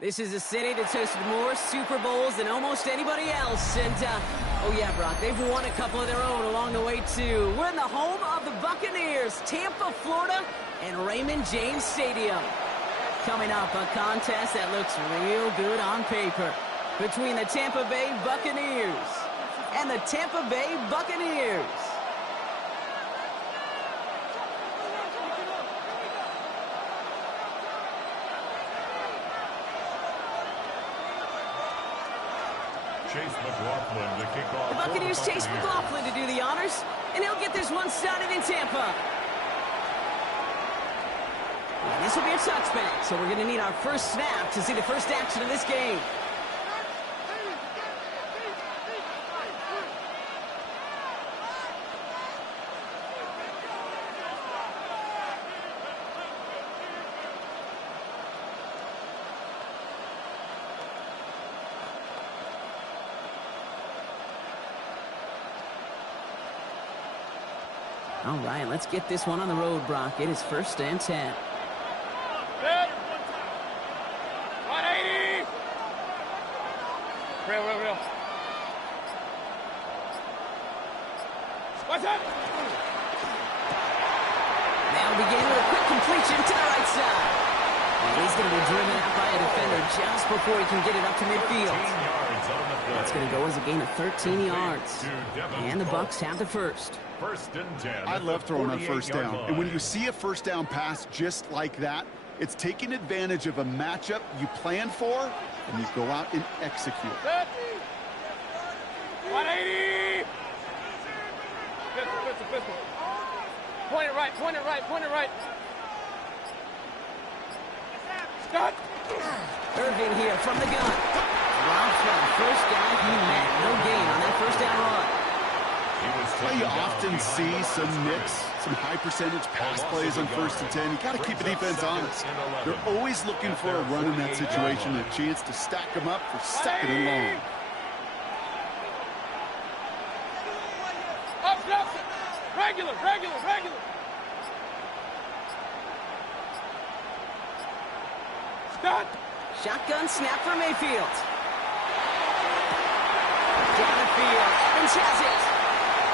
This is a city that's hosted more Super Bowls than almost anybody else. And, oh yeah, Brock, they've won a couple of their own along the way, too. We're in the home of the Buccaneers, Tampa, Florida, and Raymond James Stadium. Coming up, a contest that looks real good on paper between the Tampa Bay Buccaneers and the Tampa Bay Buccaneers. Chase McLaughlin to kick off. The Buccaneers Chase McLaughlin to do the honors, and he'll get this one started in Tampa. And this will be a touchback, so we're going to need our first snap to see the first action of this game. All right, let's get this one on the road, Brock. It is 1st and 10. 180! Real. What's up? Now begin with a quick completion to the right side. And he's going to be driven out by a defender just before he can get it up to midfield. It's going to go as a gain of 13 yards. And the Bucs have the first. 1st and 10. I love throwing on 1st down. And when you see a 1st down pass just like that, it's taking advantage of a matchup you plan for, and you go out and execute. 180! Pistol. Point it right. Scott! Irving here from the gun. Drops for the first down he met. No gain on that 1st down run. Well, you often see some mix, some high-percentage pass plays on 1st and 10. You got to keep the defense honest. They're always looking for a run in that situation, a chance to stack them up for 2nd and long. Up. Regular. Scott! Shotgun snap for Mayfield. Down the field. Evans has it.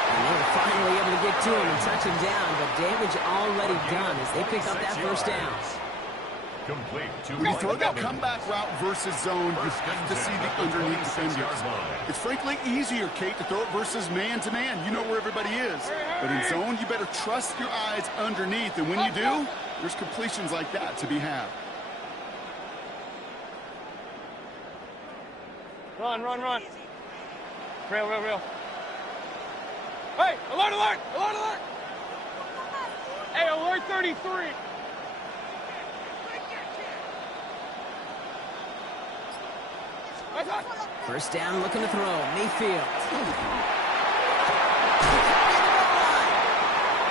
And they were finally able to get to him and touch him down, but damage already done as they pick up that 1st down. Complete. When you throw that comeback route versus zone, you have to see the underneath defenders. It's frankly easier, Kate, to throw it versus man-to-man. You know where everybody is. But in zone, you better trust your eyes underneath. And when you do, there's completions like that to be had. Run. Real. Hey, alert! Hey, alert 33. First down, looking to throw. Mayfield.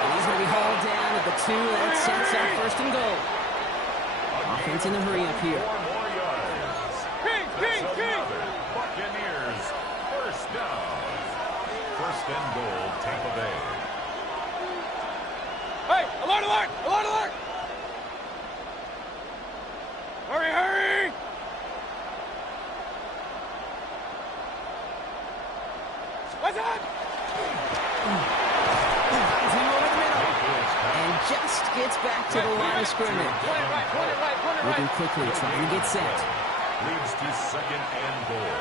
And he's going to be hauled down at the 2. That sets up 1st and goal. Offense in the hurry up here. King! Buccaneers, 1st down. 1st and goal, Tampa Bay. Hey, alert! Hurry! What's up? And just gets back to the line of scrimmage. Point it right. Moving quickly, trying to get set. Leads to 2nd and goal.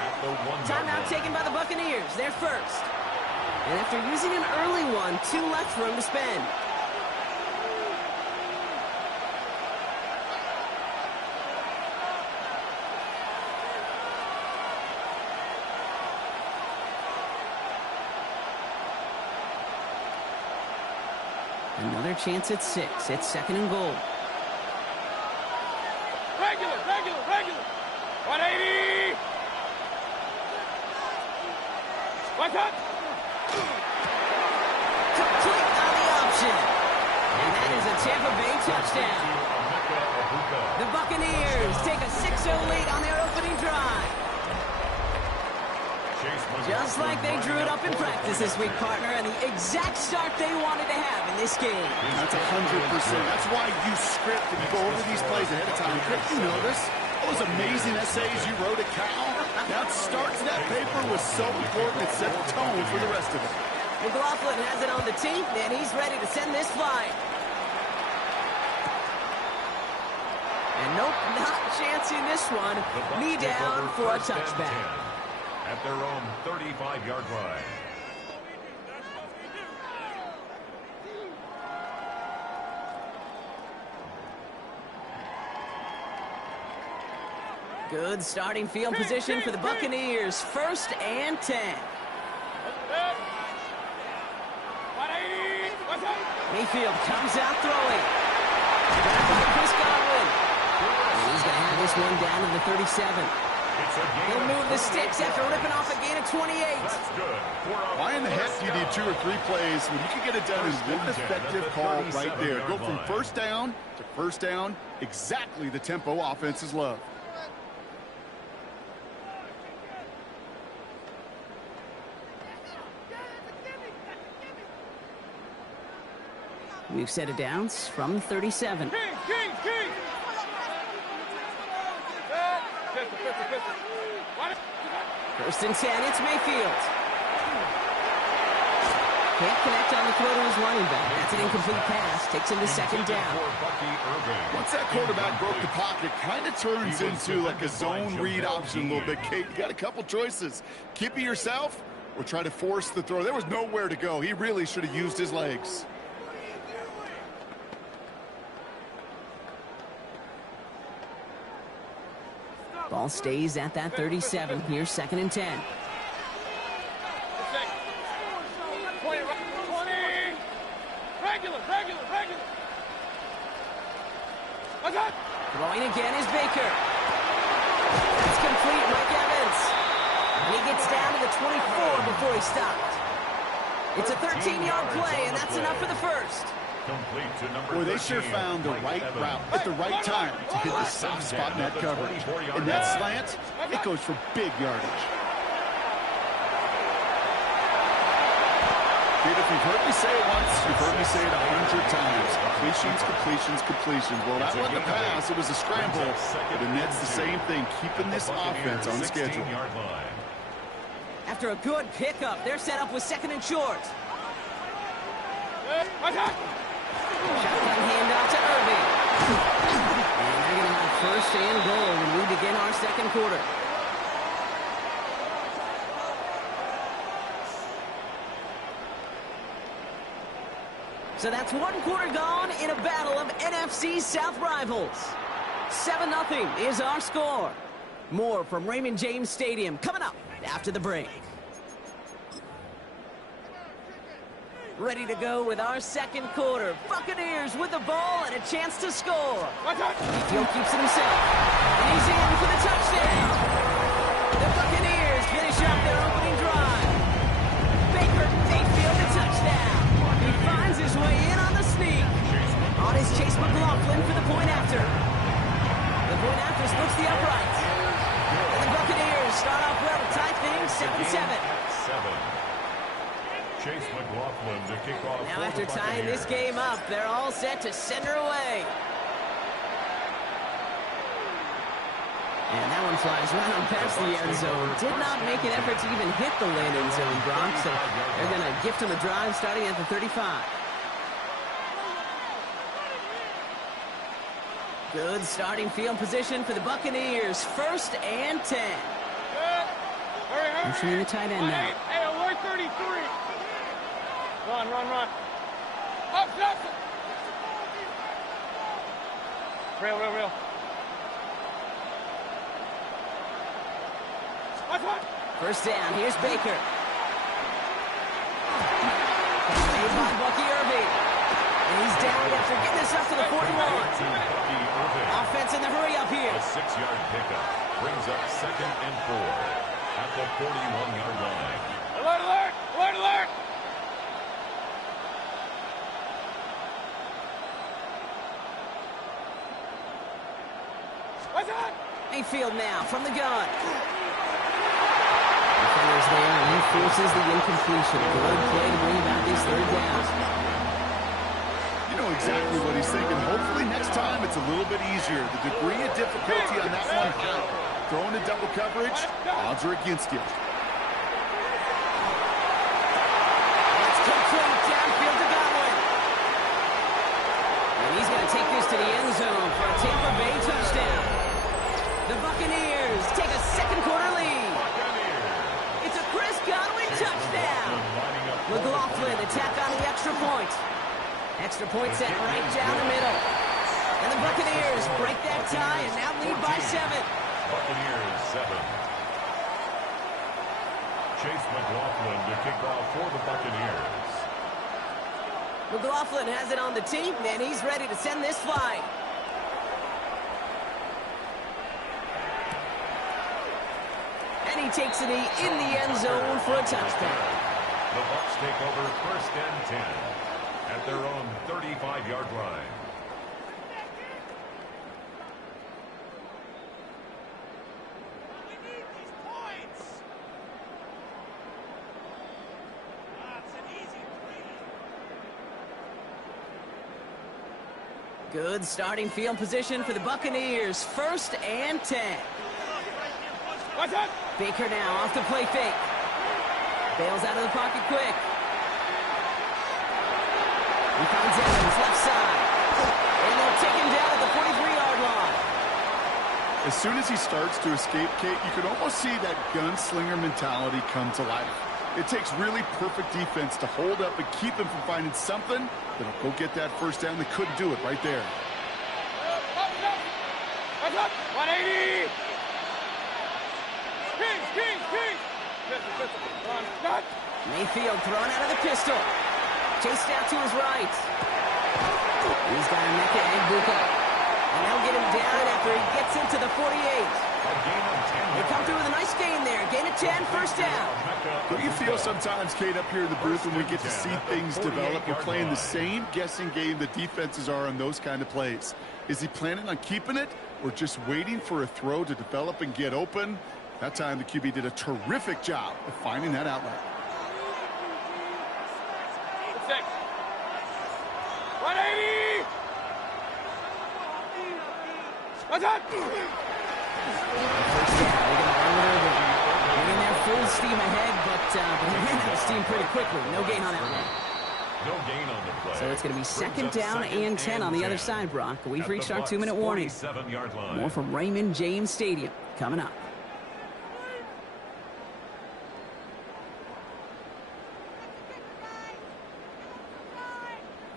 At the 1 Timeout taken by the Buccaneers. They're first. And after using an early one, 2 left for him to spend. Another chance at 6. It's 2nd and goal. Regular. 180! What's up? Complete on the option. And that is a Tampa Bay touchdown. The Buccaneers take a 6-0 lead on their opening drive. Just like they drew it up in practice this week, partner, and the exact start they wanted to have in this game. That's 100%. That's why you script and you go over these plays ahead of time. You know this. Those amazing essays you wrote at Cal, that start to that paper was so important it set the tone for the rest of it. McLaughlin has it on the tee, and he's ready to send this flying. And nope, not chancing this one. Knee down for a touchback. At their own 35-yard line. Good starting field position for the Buccaneers. 1st and 10. Mayfield comes out throwing. Back by Chris Godwin. And he's going to have this one down to the 37. He'll move the sticks after ripping off a gain of 28. Why in the heck do you need 2 or 3 plays when you can get it done in one effective call right there? Go from first down to first down, exactly the tempo offenses love. We've set it down from 37. First and 10, it's Mayfield. Can't connect on the throw to his running back. That's an incomplete pass. Takes him to 2nd down. Once that quarterback broke the pocket, kind of turns into like a zone read option a little bit. Kate, you got a couple choices. Keep it yourself or try to force the throw. There was nowhere to go. He really should have used his legs. Ball stays at that 37. Here's 2nd and 10. Throwing again is Baker. That's complete, Mike Evans. And he gets down to the 24 before he stopped. It's a 13-yard play, and that's enough for the first. Boy, they sure found the right route at the right time to hit the soft spot in that coverage. And that slant, it goes for big yardage. Dude, if you've heard me say it once, you've heard me say it 100 times. Completions, completions, completions. Well, that wasn't a pass. It was a scramble. But the Nets the same thing, keeping this offense on schedule. After a good pickup, they're set up with 2nd and short. Shotgun handoff to Irving. And they're going to have 1st and goal when we begin our 2nd quarter. So that's 1 quarter gone in a battle of NFC South rivals. 7-0 is our score. More from Raymond James Stadium coming up after the break. Ready to go with our 2nd quarter. Buccaneers with the ball and a chance to score. Mayfield keeps it himself. And he's in for the touchdown. The Buccaneers finish up their opening drive. Baker Mayfield the touchdown. He finds his way in on the sneak. On his Chase McLaughlin for the point after. The point after splits the upright. And the Buccaneers start off well to tie things 7-7. Chase McLaughlin to kick off. Now after tying this game up, they're all set to send her away. And that one flies right on past the end zone. Did not make an effort to even hit the landing zone, Brock. So they're going to gift him a drive starting at the 35. Good starting field position for the Buccaneers. 1st and 10. Motioning the tight end now. Hey, alert 33. Run. Up. Real. First down, here's Baker. Made by Bucky Irving. And he's down after getting this up to the 41. Offense in the hurry up here. A 6-yard pickup brings up 2nd and 4 at the 41-yard line. Alert! Mayfield now from the gun. Defenders there, and he forces the incompletion. Good play to bring about this 3rd down. You know exactly what he's thinking. Hopefully next time it's gets a little bit easier. The degree of difficulty on that one high. Throwing a double coverage, odds are against you. It's complete downfield to Godwin. And he's going to take this to the end zone for a Tampa Bay touchdown. The Buccaneers take a second quarter lead. It's a Chris Godwin touchdown. McLaughlin attack on the extra point. Extra point set right down the middle. And the Buccaneers break that tie and now lead by 7. Buccaneers 7. Chase McLaughlin to kick off for the Buccaneers. McLaughlin has it on the team, and he's ready to send this flight. And he takes it in the end zone for a touchdown. The Bucs take over 1st and 10 at their own 35-yard line. Good starting field position for the Buccaneers. 1st and 10. Baker now off the play fake. Bails out of the pocket quick. He finds Evans left side. And they'll take him down at the 43-yard line. As soon as he starts to escape, Kate, you can almost see that gunslinger mentality come to life. It takes really perfect defense to hold up and keep him from finding something that'll go get that first down. They couldn't do it right there. 180! Mayfield thrown out of the pistol. Chased out to his right. He's got Emeka and Buka. And they'll get him down after he gets into the 48. They come through with a nice gain there. Gain of 10, first down. Don't you feel sometimes, Kate, up here in the booth when we get to see things develop? We're playing the same guessing game the defenses are on those kind of plays. Is he planning on keeping it or just waiting for a throw to develop and get open? That time the QB did a terrific job of finding that outlet. 180! What's up? First down. They're going to run it over. They're in there full steam ahead, but he ran out of steam pretty quickly. No gain on that one. No gain on the play. So it's going to be 2nd down and 10 on the other side, Brock. We've reached our 2-minute warning. More from Raymond James Stadium coming up.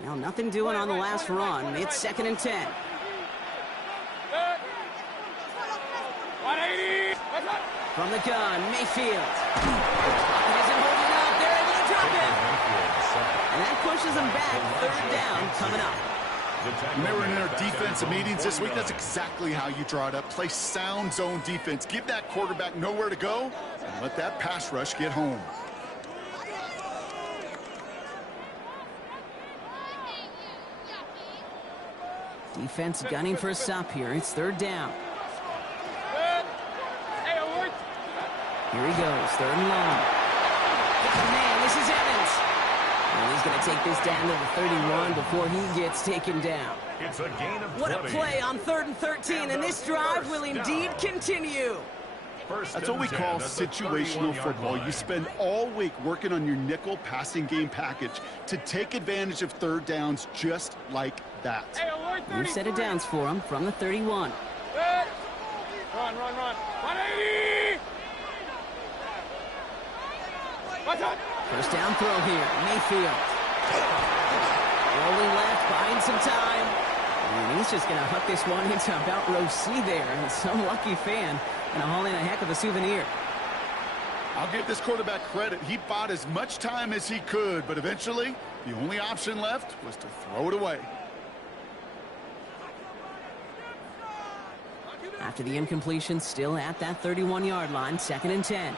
Now, nothing doing on the last run. It's 2nd and 10. 180! From the gun, Mayfield. He isn't holding up. They're able to drop him. And that pushes them back. 3rd down coming up. Remember in our defensive meetings this week, that's exactly how you draw it up. Play sound zone defense. Give that quarterback nowhere to go and let that pass rush get home. Defense gunning for a stop here. It's 3rd down. Here he goes, 3rd and long. Oh, man, this is Evans. And he's going to take this down to the 31 before he gets taken down. It's a gain of 20. What a play on 3rd and 13, and this drive will indeed continue. That's what we call situational football. You spend all week working on your nickel passing game package to take advantage of 3rd downs just like that. New set of downs for him from the 31. Run. 180! What's up? First down throw here, Mayfield. Rolling left, buying some time. And he's just going to hook this one into about row C there. And some lucky fan and hauling a heck of a souvenir. I'll give this quarterback credit. He bought as much time as he could, but eventually the only option left was to throw it away. After the incompletion, still at that 31-yard line, 2nd and 10.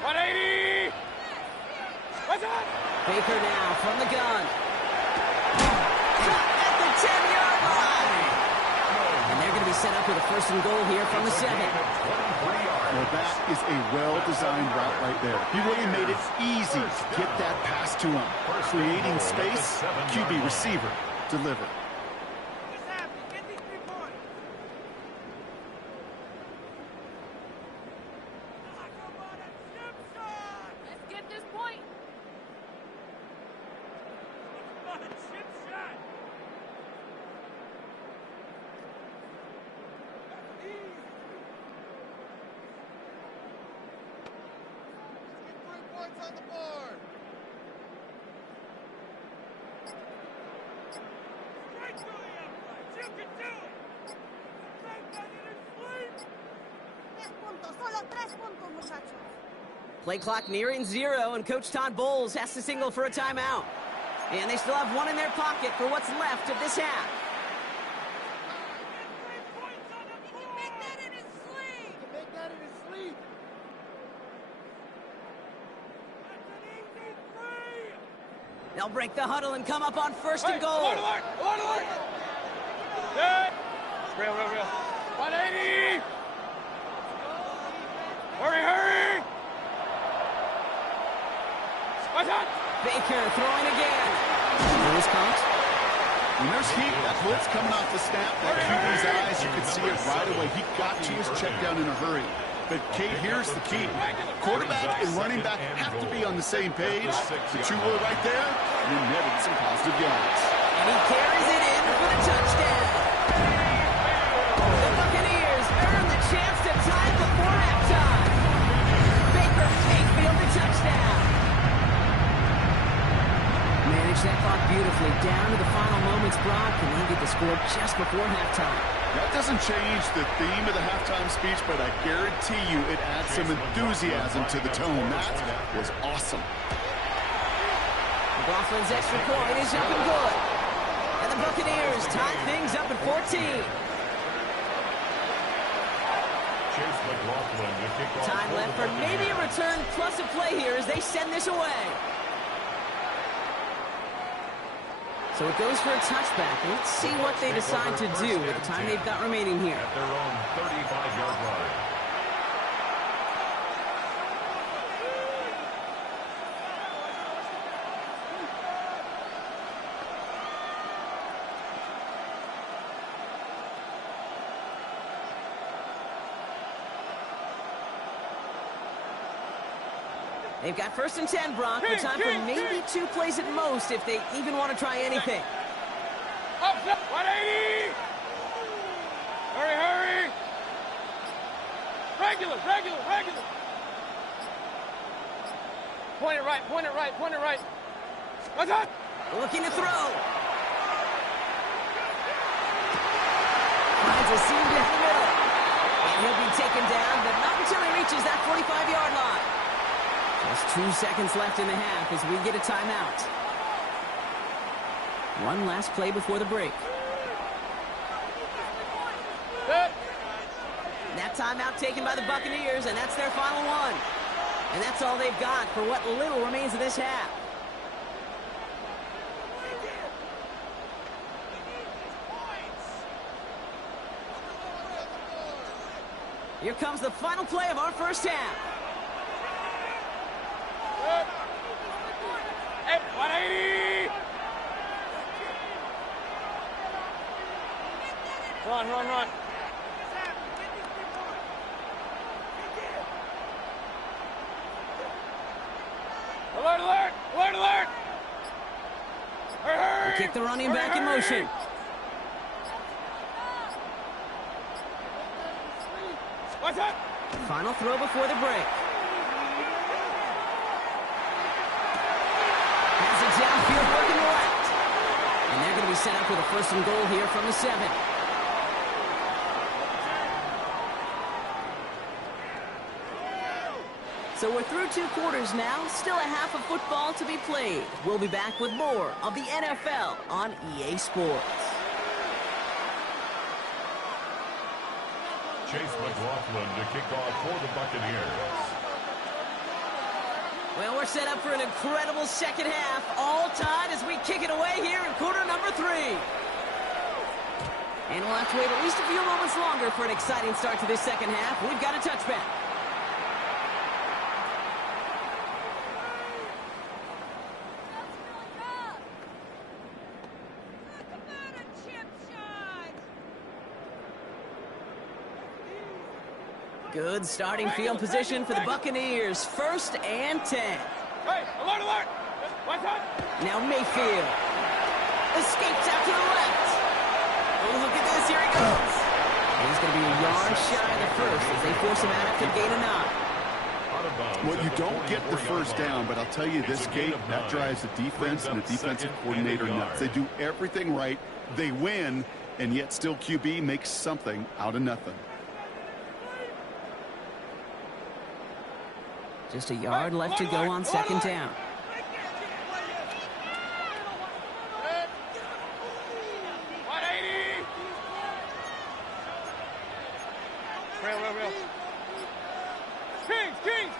180! What's up? Baker now from the gun. At the 10-yard line. And they're going to be set up with a 1st and goal here from the 7. Well, that is a well-designed route right there. He really made it easy to get that pass to him. Creating space, QB receiver deliver. Let's get this point. On the board. Straight to the uprights. You can do it. Make that in his sleep. 3 puntos, solo 3 puntos, muchachos. Play clock nearing 0, and Coach Todd Bowles has to signal for a timeout. And they still have one in their pocket for what's left of this half. Make that in his sleep. Make that in his sleep. They'll break the huddle and come up on first and goal. Alert, alert, alert, alert. Good. Real, real, real. 180. Hurry, hurry. What's that? Baker throwing again. Lewis caught. When there's heat, that blitz coming off the snap, that QB's eyes, you could see it right away. He got to his check down in a hurry. But, Kate, here's the key. Quarterback and running back have to be on the same page. The two were right there, and you're netting some positive yards. And he carries it in for the touchdown. The Buccaneers earn the chance to tie it before halftime. Baker Mayfield the touchdown. Managed that clock beautifully down to the final moments, Brock, and they get the score just before halftime. That doesn't change the theme of the halftime speech, but I guarantee you it adds some enthusiasm to the tone. That was awesome. McLaughlin's extra point is up and good. And the Buccaneers tie things up at 14. Chase McLaughlin to kick off. Time left for maybe a return plus a play here as they send this away. So it goes for a touchback. Let's see what they decide to do with the time they've got remaining here. At their own 35-yard line. They've got 1st and 10, Brock, with time for maybe 2 plays at most if they even want to try anything. Up, 180. Hurry, hurry. Regular, regular, regular. Point it right, point it right, point it right. What's that? Looking to throw. Finds a seam down the middle. And he'll be taken down, but not until he reaches that 45-yard line. Just 2 seconds left in the half as we get a timeout. One last play before the break. Good. That timeout taken by the Buccaneers, and that's their final one. And that's all they've got for what little remains of this half. Here comes the final play of our first half. Good. Hey, 180. Run, run, run. Alert, alert, alert, alert. Hurry, hurry. Kick the running back in motion. What's up? Final throw before the break. Has it downfield working left. And they're going to be set up with a 1st and goal here from the 7. So we're through 2 quarters now. Still a half of football to be played. We'll be back with more of the NFL on EA Sports. Chase McLaughlin to kick off for the Buccaneers. Well, we're set up for an incredible second half. All tied as we kick it away here in quarter number 3. And we'll have to wait at least a few moments longer for an exciting start to this second half. We've got a touchback. Good starting field position for the Buccaneers. 1st and 10. Hey, alert, alert! What's up? Now Mayfield. Escapes out to the left. Oh, look at this. Here he goes. He's going to be a yard shy of the first as they force him out after the gain of 9. Well, you don't get the first down, but I'll tell you this, Kate, that drives the defense and the defensive coordinator nuts. They do everything right. They win, and yet still QB makes something out of nothing. Just a yard left to go on 2nd down. Real.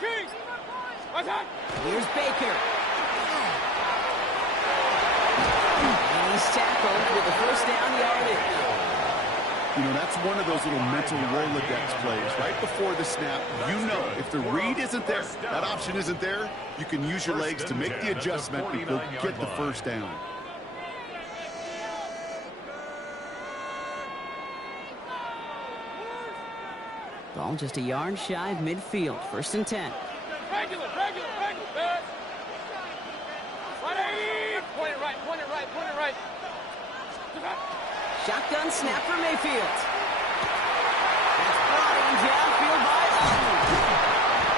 Kings! What's up? Here's Baker. And he's tackled with the 1st down yardage. You know, that's one of those little mental Rolodex plays. Right before the snap, you know if the read isn't there, that option isn't there, you can use your legs to make the adjustment and go get the 1st down. Ball just a yard shy of midfield. 1st and 10. Regular. 180! Point it right. Shotgun snap for Mayfield. That's brought in downfield by Upton.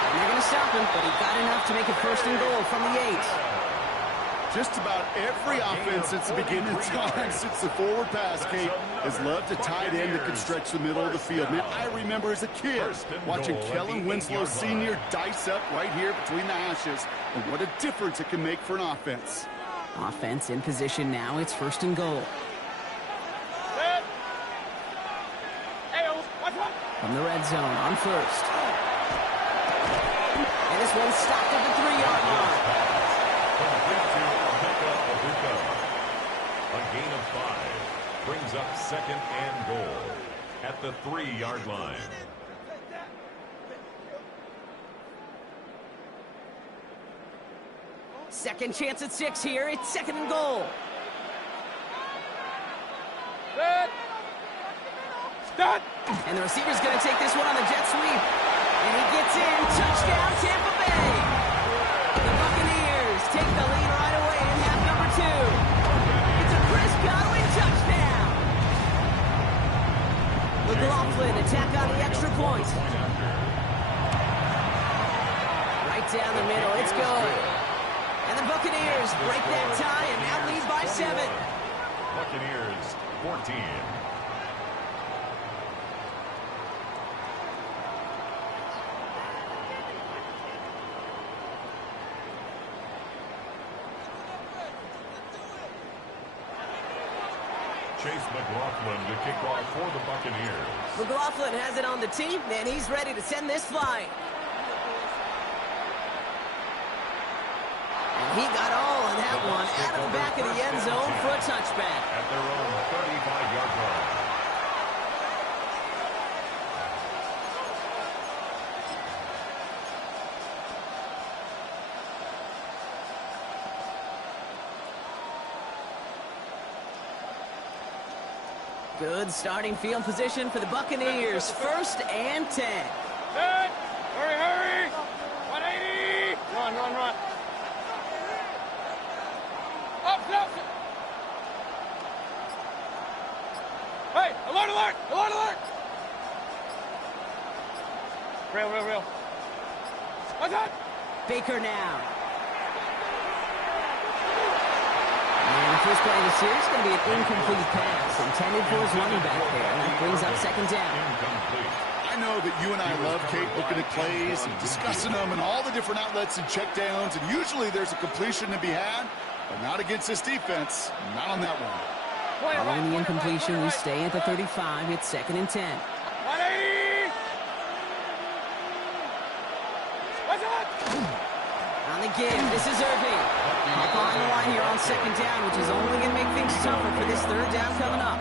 And they're going to stop him, but he got enough to make it 1st and goal from the 8. Just about every offense since the beginning of time, since the forward pass, Kate, has loved a tight end that can stretch the middle of the field. Man, I remember as a kid watching Kellen Winslow Sr. dice up right here between the hashes. And what a difference it can make for an offense. Offense in position now. It's 1st and goal. From the red zone on 1st. And this one's stopped at the 3-yard line. A gain of 5 brings up 2nd and goal at the 3-yard line. Second chance at 6 here. It's 2nd and goal. Start! And the receiver's going to take this one on the jet sweep. And he gets in. Touchdown, Tampa Bay. The Buccaneers take the lead right away in half number 2. It's a Chris Godwin touchdown. McLaughlin attack on the extra point. Right down the middle. It's good. And the Buccaneers break that tie and now lead by 7. Buccaneers 14. Chase McLaughlin to kick off for the Buccaneers. McLaughlin has it on the tee, and he's ready to send this flying. And he got all of that one out of the back of the end zone for a touchback. At their own 35-yard line. Good starting field position for the Buccaneers. 1st and 10. Set! Hurry! 180! Run! Up! Hey! Alert! Real. What's up? Baker now. And the first play of the series is going to be an incomplete pass intended for his running back there. And that brings up 2nd down. Incomplete. I know that you and I love, Kate, looking at plays and discussing them and all the different outlets and checkdowns, and usually there's a completion to be had, but not against this defense. Not on that one. Following the incompletion, we stay at the 35. It's 2nd and 10. 180! What's up? On the give, this is Irving. Up on the line here on 2nd down, which is only going to make things tougher for this 3rd down coming up.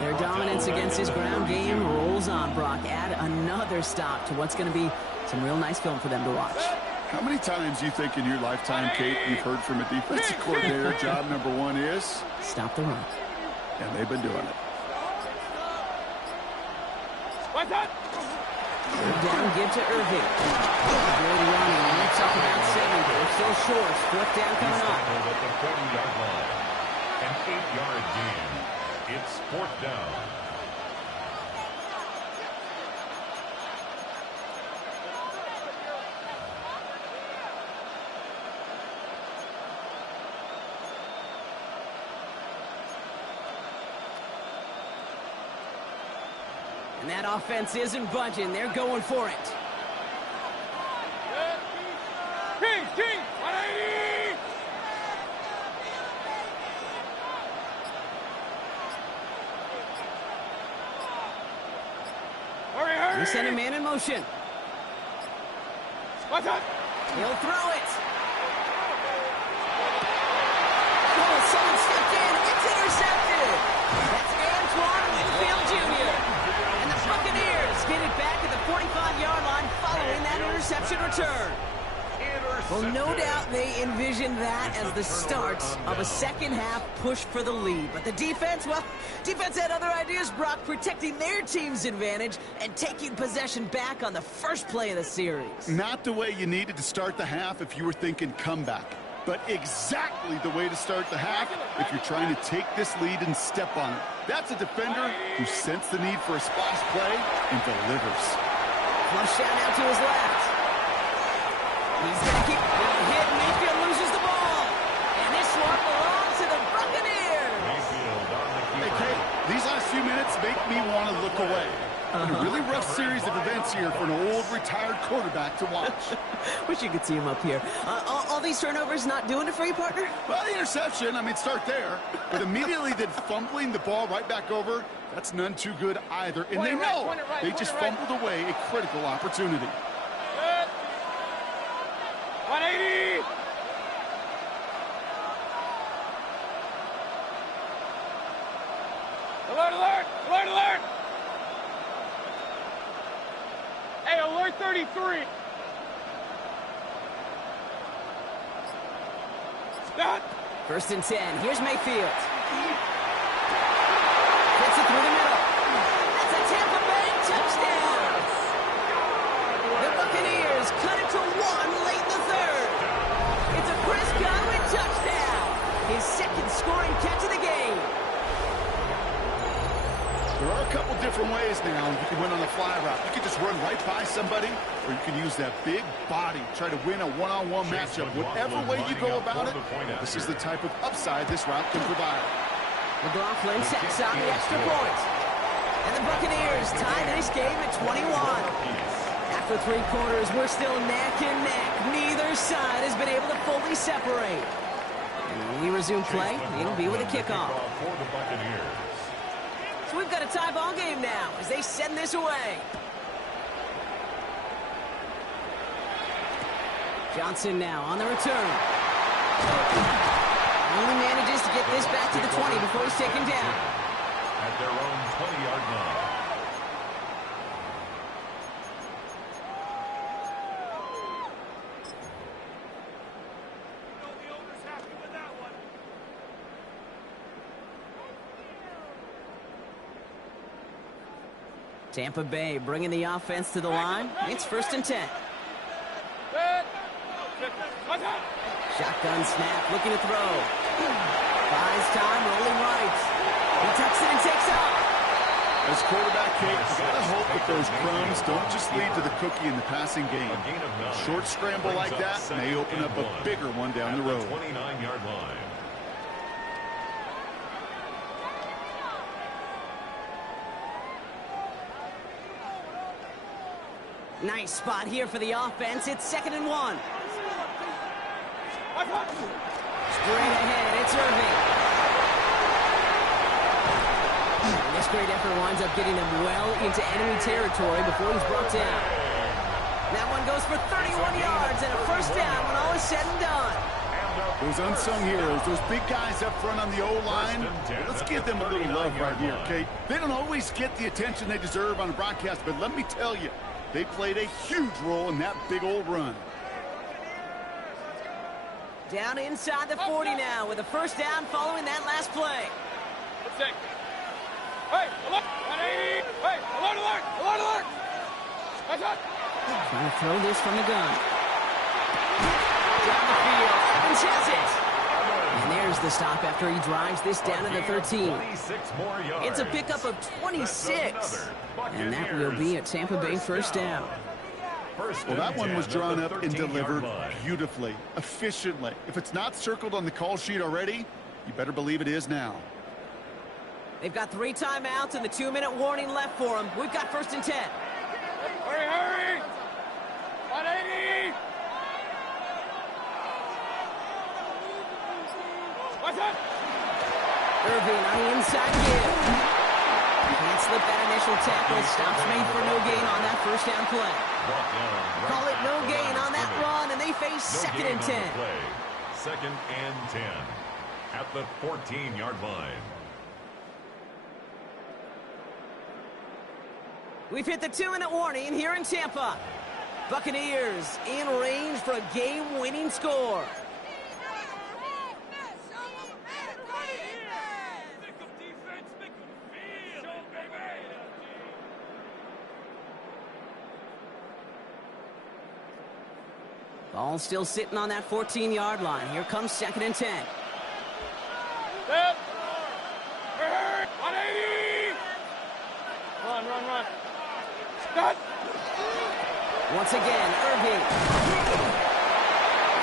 Their dominance against his ground game rolls on, Brock. Add another stop to what's going to be some real nice film for them to watch. How many times do you think in your lifetime, Kate, you've heard from a defensive coordinator, job number 1 is? Stop the run. And they've been doing it. What's up? Third down, give to Irving. Good running. Let's talk about 7. They're still short. Fourth down coming up. At the 40-yard line. An 8-yard gain. It's fourth down. And that offense isn't budging. They're going for it. King, 180! Hurry! They send a man in motion. Watch out! He'll throw it. Oh, someone stepped in. It's intercepted. That's Antoine Winfield Jr. And the Buccaneers get it back at the 45-yard line following that interception return. Well, no doubt they envisioned that as the start of a second-half push for the lead. But the defense, well, defense had other ideas, Brock, protecting their team's advantage and taking possession back on the first play of the series. Not the way you needed to start the half if you were thinking comeback, but exactly the way to start the half if you're trying to take this lead and step on it. That's a defender who sensed the need for a splash play and delivers. Flush down now to his left. He's going to keep hit. Mayfield loses the ball. And this one belongs to the Buccaneers. Hey, Kate, these last few minutes make me want to look away. A really rough series of events here for an old retired quarterback to watch. Wish you could see him up here. All these turnovers not doing it for you, partner? Well, the interception, I mean, start there. But immediately then fumbling the ball right back over, that's none too good either. And they know they just fumbled away a critical opportunity. 180! Alert! Hey, alert 33! Stop! First and 10. Here's Mayfield. Gets it through the middle. That's a Tampa Bay touchdown. The Buccaneers cut it to 1 late in the third. It's a Chris Godwin touchdown. His second scoring catch of the game. There are a couple different ways now you can win on the fly route. You can just run right by somebody, or you can use that big body, try to win a one-on-one matchup. Whatever way you go about it, this is the type of upside this route can provide. McLaughlin sets on the extra point. And the Buccaneers tie this game at 21. After 3 quarters, we're still neck and neck. Neither side has been able to fully separate. And we resume play. It'll be with a kickoff. For the Buccaneers. So we've got a tie ball game now as they send this away. Johnson now on the return. Only manages to get this back to the 20 before he's taken down. At their own 20-yard line. The owner's happy with that one. Tampa Bay bringing the offense to the line. It's first and 10. Shotgun snap, looking to throw. Buys time, rolling right. He tucks it and takes off. As quarterback, Kate, you got to hope that those crumbs don't just lead to the cookie in the passing game. A short scramble like that may open up a bigger one down the road. 29-yard line. Nice spot here for the offense. It's 2nd and 1. Straight ahead, it's Irving. And this great effort winds up getting them well into enemy territory before he's brought down. That one goes for 31 yards and a first down when all is said and done. Those unsung heroes, those big guys up front on the O-line, let's give them a little love right here, Kate. They don't always get the attention they deserve on the broadcast, but let me tell you, they played a huge role in that big old run. Down inside the 40 now with a first down following that last play. Let's take. Hey, alert! 180! Hey, alert! Trying to throw this from the gun. Down the field. Evans has it. And there's the stop after he drives this down to the 13. 26 more yards. It's a pickup of 26. And that will be a Tampa Bay first down. Well, that one was drawn up and delivered beautifully, efficiently. If it's not circled on the call sheet already, you better believe it is now. They've got 3 timeouts and the 2-minute warning left for them. We've got 1st and 10. Hurry, hurry! 180! What's that? Irving on the inside give. Can't slip that initial tackle. Stops made for no gain on that first down play. Call it no gain on that run, and they face 2nd and 10. 2nd and 10 at the 14-yard line. We've hit the 2-minute warning here in Tampa. Buccaneers in range for a game-winning score. Ball still sitting on that 14-yard line. Here comes 2nd and 10. Set. 180! Run. Stop! Once again, Irving.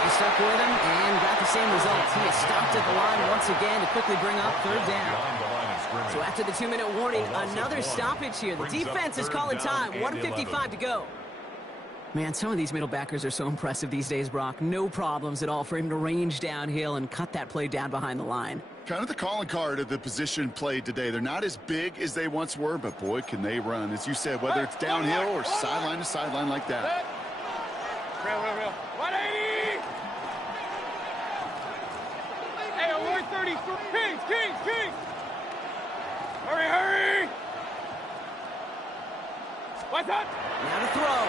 He stuck with him and got the same results. He is stopped at the line once again to quickly bring up 3rd down. So after the 2-minute warning, another stoppage here. The defense is calling time. 1:55 to go. Man, some of these middle backers are so impressive these days, Brock. No problems at all for him to range downhill and cut that play down behind the line. Kind of the calling card of the position played today. They're not as big as they once were, but boy, can they run. As you said, whether it's downhill or sideline to sideline like that. Real. 180! Hey, 133. Kings! Hurry! What's up? Now to throw.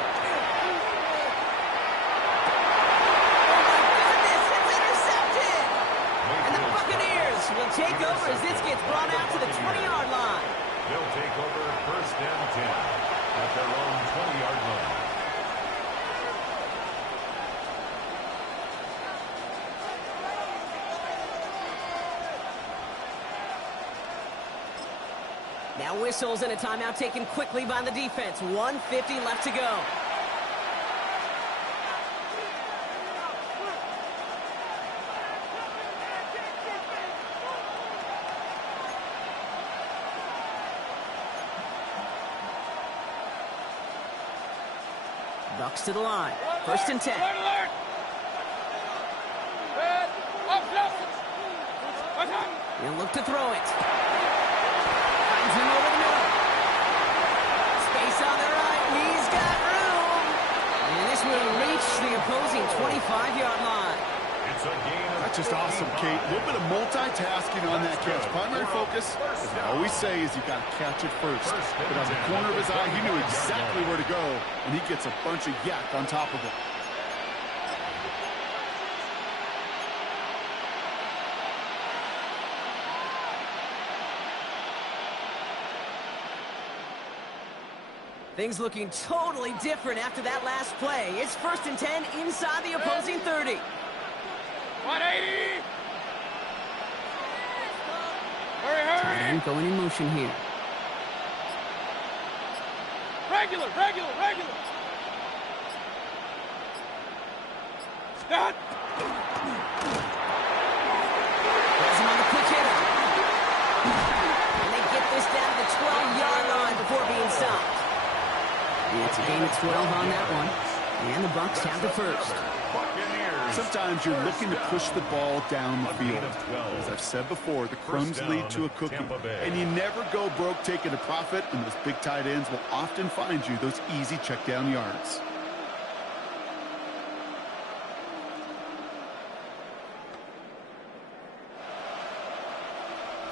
Will take over as this gets brought out to the 20-yard line. They'll take over 1st and 10 at their own 20-yard line. Now whistles and a timeout taken quickly by the defense. 1:50 left to go. Bucks to the line. 1st and 10. He'll look to throw it. Finds him over the middle. Space on the right. He's got room. And this will reach the opposing 25-yard line. It's a gain of That's just awesome, Kate. A little bit of multitasking on that catch. Primary focus, as I always say, is you got to catch it first. But on the corner of his eye, he knew exactly where to go, and he gets a bunch of yak on top of it. Things looking totally different after that last play. It's 1st and 10 inside the opposing 30. 180! Hurry! Going in motion here. Regular! Stop! Has him on the quick hitter. And they get this down to the 12-yard line before being stopped. And it's a gain of 12 on that one. And the Bucks have the first. Sometimes you're looking to push the ball down the field. As I've said before, the crumbs lead to a cookie. And you never go broke taking a profit, and those big tight ends will often find you those easy check down yards.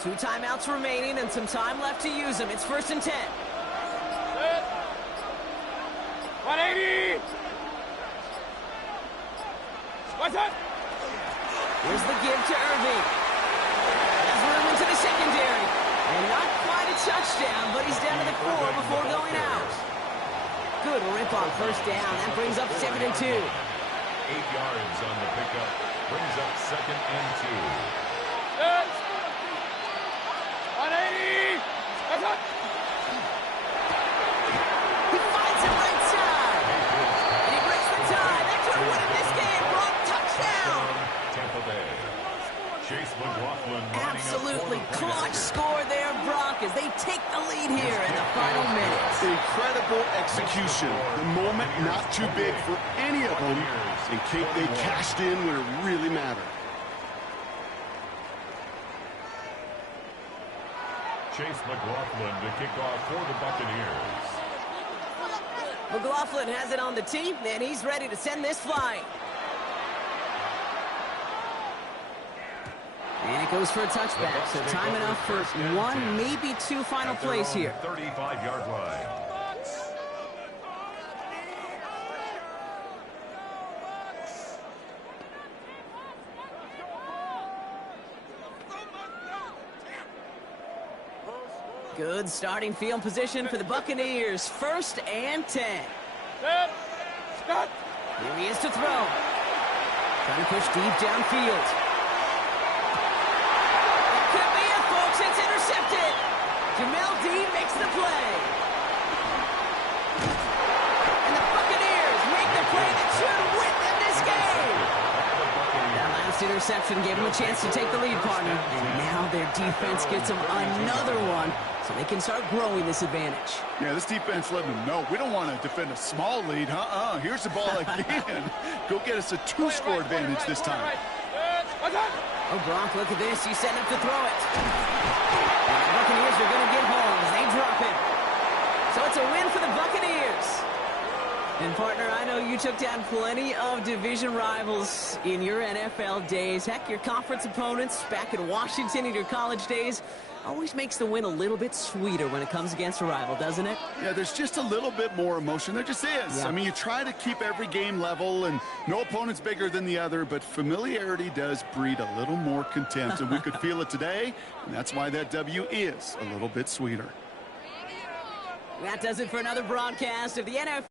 Two timeouts remaining and some time left to use them. It's 1st and 10. 180! What's up? Here's the give to Irving. Has room into the secondary. And not quite a touchdown, but he's down to the 4 before going out. Good Good rip on first down. That brings up 7 and 2. 8 yards on the pickup. Brings up 2nd and 2. 180. That's it. He finds it right side. And he breaks the tie. They're going to win this game. Brock, touchdown. Tampa Bay. Chase McLaughlin lining Absolutely up for the clutch Buccaneers. score there, Brock, as they take the lead here in the final minutes. Incredible execution. The moment not too big for any of them. And Kate, they cashed in when it really mattered. Chase McLaughlin to kick off for the Buccaneers. McLaughlin has it on the tee, and he's ready to send this flying. And it goes for a touchback, so time enough for 1, maybe 2 final plays here. 35-yard line. Good starting field position for the Buccaneers. 1st and 10. Set. Start. Here he is to throw. Trying to push deep downfield. That could be it, folks. It's intercepted. Jamel Dean makes the play. And the Buccaneers make the play that should win them this game. That last interception gave them a chance to take the lead, partner. And now their defense gets them another one, so they can start growing this advantage. Yeah, this defense letting them know we don't want to defend a small lead. Here's the ball again. Go get us a 2-score advantage this time. Oh, Brock, look at this. He's setting up to throw it. And the Buccaneers are going to get home as they drop it. So it's a win for the Buccaneers. And, partner, I know you took down plenty of division rivals in your NFL days. Heck, your conference opponents back in Washington in your college days always makes the win a little bit sweeter when it comes against a rival, doesn't it? Yeah, there's just a little bit more emotion. There just is. Yeah. I mean, you try to keep every game level, and no opponent's bigger than the other, but familiarity does breed a little more contempt, and we could feel it today, and that's why that W is a little bit sweeter. That does it for another broadcast of the NFL.